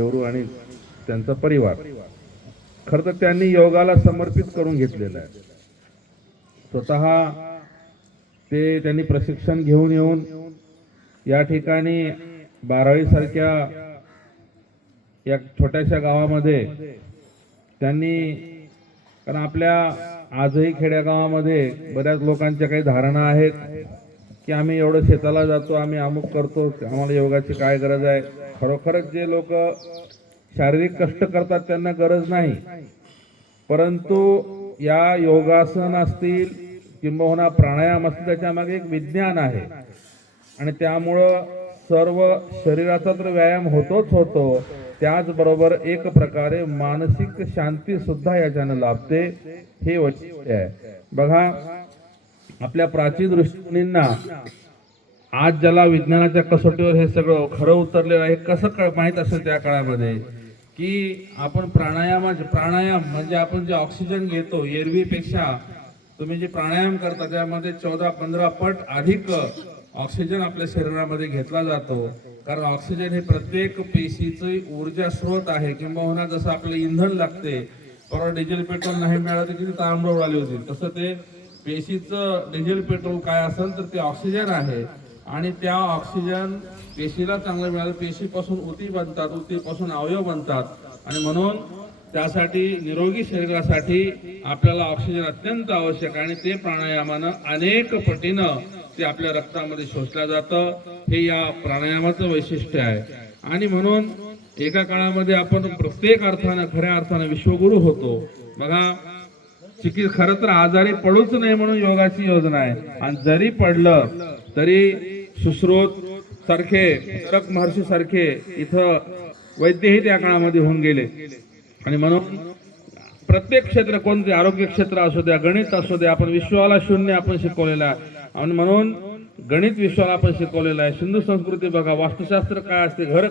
नेहरू आणि त्यांचा परिवार खरं तर त्यांनी योगाला समर्पित करून घेतलेलं आहे. स्वतः ते त्यांनी प्रशिक्षण घेऊन येऊन या ठिकाणी बाराळी सारख्या या छोट्याशा गावामध्ये त्यांनी, कारण आपल्या आजही खेड्यागावामध्ये बऱ्याच लोकांच्या काही धारणा आहेत की आम्ही एवढं शेताला जातो, आम्ही अमुक करतो, आम्हाला योगाची काय गरज आहे. खरोखरच जे लोक शारीरिक कष्ट करतात त्यांना गरज नाही, परंतु या योगासन असतील किंबहुना प्राणायाम असतील त्याच्या मागे एक विज्ञान आहे आणि त्यामुळं सर्व शरीराचा तर व्यायाम होतोच होतो, त्याचबरोबर एक प्रकारे मानसिक शांती सुद्धा याच्यानं लाभते. हे वैशिष्ट्य आहे. बघा, आपल्या प्राचीन ऋषीमुनींना आज ज्याला विज्ञानाच्या कसोटीवर हे सगळं खरं उतरलेलं आहे, कसं माहित असेल त्या काळामध्ये की आपण प्राणायाम म्हणजे आपण जे ऑक्सिजन घेतो एरवीपेक्षा तुम्ही जे प्राणायाम करता त्यामध्ये 14-15 पट अधिक ऑक्सिजन आपल्या शरीरामध्ये घेतला जातो. कारण ऑक्सिजन हे प्रत्येक पेशीची ऊर्जा स्रोत आहे. किंबहुना जसं आपलं इंधन लागते, परवा डिझेल पेट्रोल नाही मिळालं की तांबड उडाली होती, तसं ते पेशीचं डिझेल पेट्रोल काय असेल तर ते ऑक्सिजन आहे. आणि त्या ऑक्सिजन पेशीला चांगलं मिळालं, पेशीपासून ऊती बनतात, ऊतीपासून अवयव बनतात आणि म्हणून त्यासाठी निरोगी शरीरासाठी आपल्याला ऑक्सिजन अत्यंत आवश्यक आहे आणि ते प्राणायामानं अनेक पटीनं ते आपल्या रक्तामध्ये शोषलं जातं. हे या प्राणायामाचं वैशिष्ट्य आहे. आणि म्हणून एका काळामध्ये आपण प्रत्येक अर्थानं खऱ्या अर्थानं विश्वगुरु होतो. बघा, खरं तर आजारी पडूच नाही म्हणून योगाची योजना आहे. आणि जरी पडलं तरी सुश्रुत सारखे, चरक महर्षी सारखे इथं वैद्यही त्या काळामध्ये होऊन गेले. आणि म्हणून प्रत्येक क्षेत्र, कोणते आरोग्य क्षेत्र असू द्या, गणित असू द्या, आपण विश्वाला शून्य आपण शिकवलेलं आहे. आणि म्हणून गणित विश्वाला आपण शिकवलेलं आहे. सिंधू संस्कृती बघा, वास्तुशास्त्र काय असते, घर